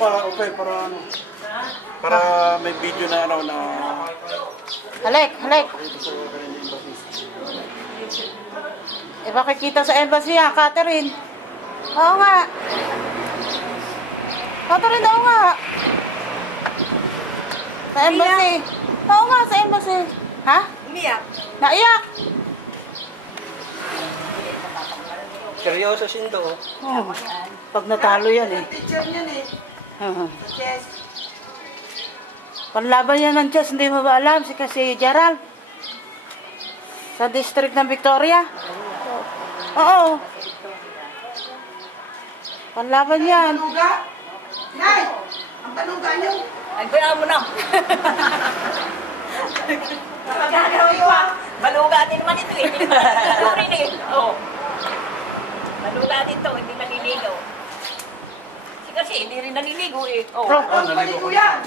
pa, okay, para ano. Para may video na ano na... Halik, halik. Ito sa kanyang embassy. Eh, bakit kita sa embassy ha, Catherine? Oo nga. Catherine, oo nga. Sa embassy. Oo nga, sa embassy. Ha? Umiyak. Naiyak. Seryoso sindo. Oh, pag natalo yan eh. Picture niyan eh. Chess. Panlaban yan ng chess, hindi mo ba alam? Si Gerald. Sa district ng Victoria. Oo. Panlaban yan. Panuga? Nay! Ang panuga niyo? Ay, kaya mo na. Gagawin ko ah. Malugatin naman ito eh. Turin eh. Oo. Malugatin to, hindi naliligo. Kasi hindi rin naliligo eh. Oo. Bro. Ah, naligo Paligo ko. yan.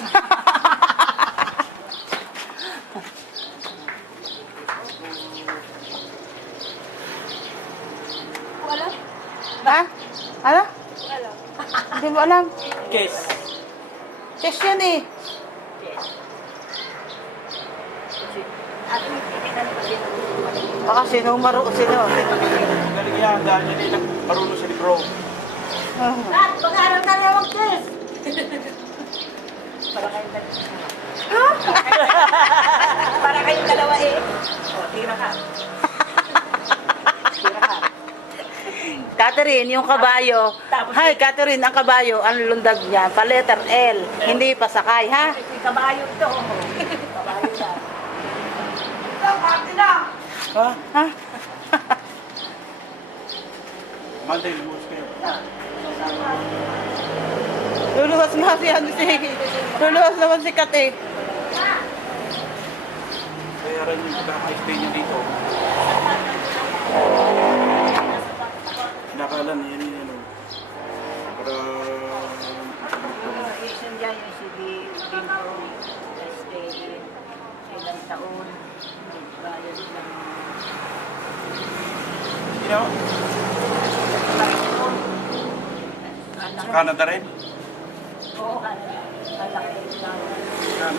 Wala. Ha? Ano? Wala. Hindi mo alam. Kiss. Chess yan eh. Yes. Ating tininan pa din. Baka sino. Galing yan, dahil hindi na marunong sa libro. At, pag-aaral ka na mag-test. Para kayong dalawa. Para kayong dalawa eh. O, tira ka. Tira ka. Catherine, yung kabayo. Tapos- Hi, Catherine, ang kabayo, ang lundag niya, pa letter L. Hindi pa sakay, ha? May kabayo ito. Kabayo yan. Bakit na? Ha? Ha? Monday, lumuwas kayo. Luluwas nga si Luluwas naman si Kate. Kaya rin yung pagkaka-explain nyo dito. Pinakalan, yan yung ano. Para... Isang dyan yung si Bingo, stay ilang taon, bayad ng You know, sa Canada rin. Oo, kalaki lang.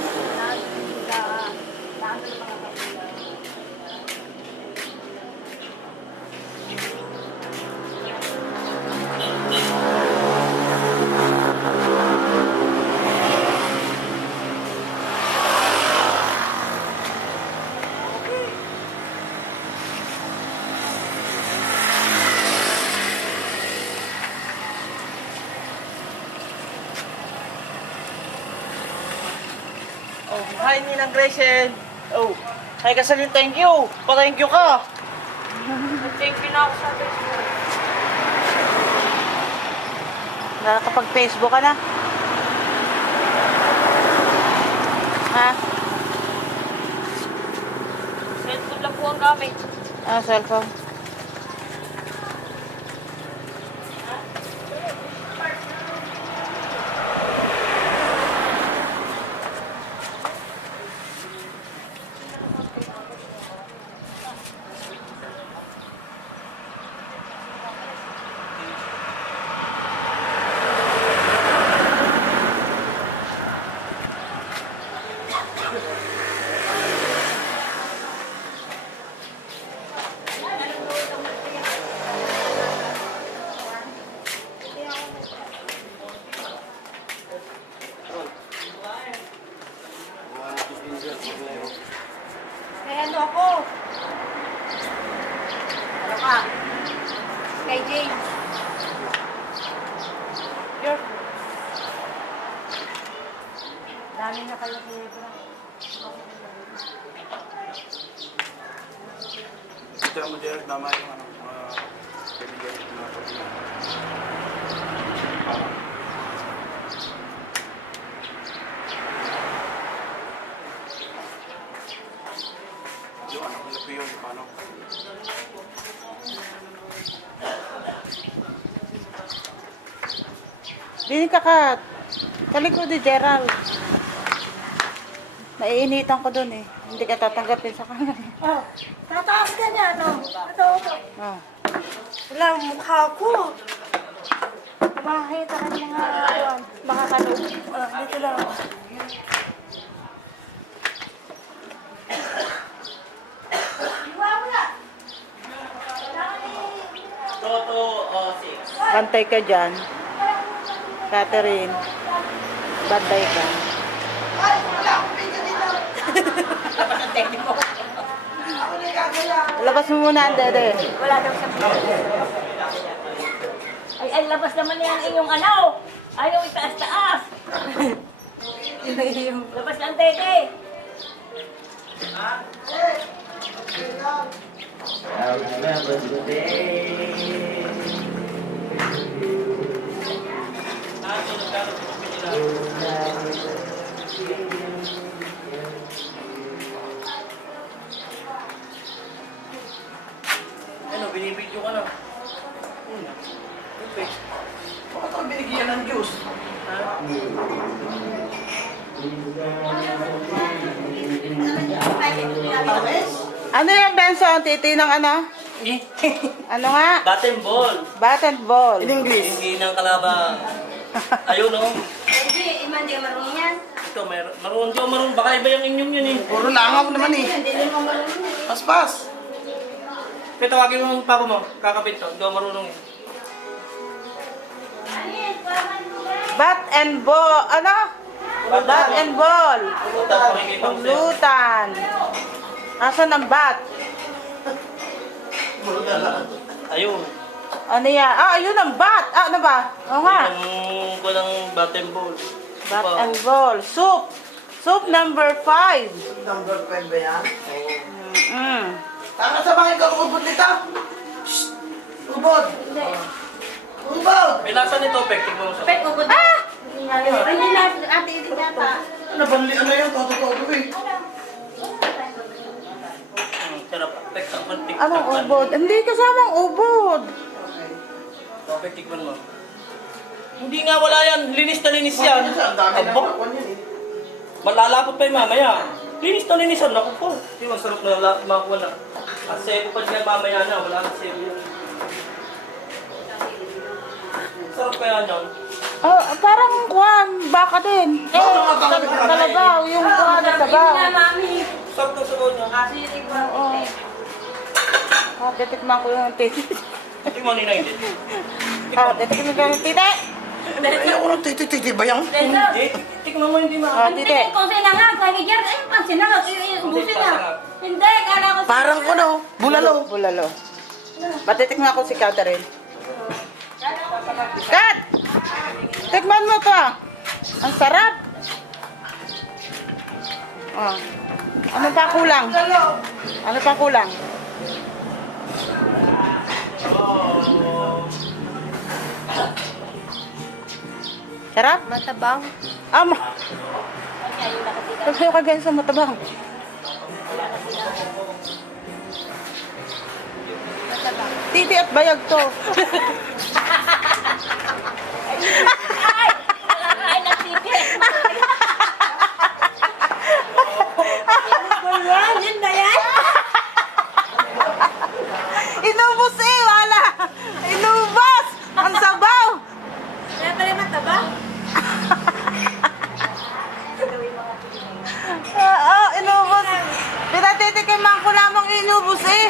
Oh, hi Ninang Gretchen. Oh, hi Kasalin, thank you. Pa-thank you ka. Thank you na ako sa Facebook. Nakakapag-Facebook ka na? Ha? Cellphone lang po ang gamit. Ah, cellphone. Kaya ano ako? Ano ka? Kay James. Your dami na kayo nilibra. Ito mo dyan, tama yung ano, kaibigan na pag-ibig. Yung anak nila Pio, paano? Dini ka ka. Talikod ni Gerald. Naiinitan ko dun eh. Hindi ka tatanggapin sa kanya. Oh, tataas ka niya, no? Ito. Ah. Wala ang mukha ko. Makakita ka ng mga kanog. Dito lang. Toto o 6. Bantay ka dyan. Catherine. Bantay ka. Ay, wala akong video dito. Tapos ang tekniko. Ako na gagaya. Labas mo muna ang dede. Wala daw siyang ay, labas naman yan inyong ano. Ayaw itaas-taas. Labas ng tete. I remember the day. Ano, binibidyo ka na? Okay. Bakit ako binigyan ng juice? Ha? Ano yung Benson? Titi ng ano? Ano nga? Batten ball. Bat and ball. Hindi ng kalaba. Ayun, no? Hindi, hindi ka marunong yan. Ito, marunong ko, marunong. Baka iba yung inyong yun eh. Puro langaw naman eh. Hindi mo marunong. Paspas. Kaya tawagin mo yung papa mo. Kakapit to. Hindi ako marunong eh. Bat and ball. Ano? Bat and ball. Tapos makikita mo sa'yo. Pulutan. Asan ang bat? Ayun. Ano yan? Ah, ayun ang bat. Ah, ano ba? Oo nga. Yung ko ng batten ball. Bat and ball. Soup. Soup number 5. Number 5 ba yan? Mm. Tama sa bakit ka ubod nito? Shhh! Ubod! Ubod! May lasa nito, Pek. Tingnan mo sa... Pek, ukod. Ah! Hindi na, ate, hindi nata. Ano banli ano yun? Toto-toto eh. Sarap. Pek, takpan. Anong ubod? Hindi kasamang ubod. Oh, Pek, tikman mo. Hindi nga wala yan. Linis na linis yan. Ang dami na Abo. nakon yan eh. Malalapot pa yung mamaya. Linis na linis yan. Naku po. Hindi, masarap na makuha na. Kasi pa dyan mamaya na. Wala na sebo yan. Sarap kaya yan. Oh, parang kuwan. Baka din. Kalabaw. Yung kuwan na sabaw. mami. Sarap na sabaw niya. Kasi yung Oo. Ah, titikman ko yung titi. Tingnan nila hindi. Ah, titikman ko yung titi. Ayoko ng titi-titi ba yan? Hindi. Tingnan mo hindi Ah, ma. titi. Kung sinangag, kaya dyan, ay, pang sinangag, ubusin na. Hindi, kala ko. Parang ano, bulalo. Bulalo. Patitikman ko si Catherine. Kat! Tikman mo to ah. Ang sarap. Oh. Ano pa kulang? Ano pa kulang? Sarap? Matabang. Amo. Pagsayo ka ganyan sa matabang. Titi at bayag to. Ay, nagtiti. Yan na yan. Inubos eh, wala. Inubos. Ang sabaw. Kaya pala matabang. Oo, inubos. Pinatitikiman ko lamang inubos eh.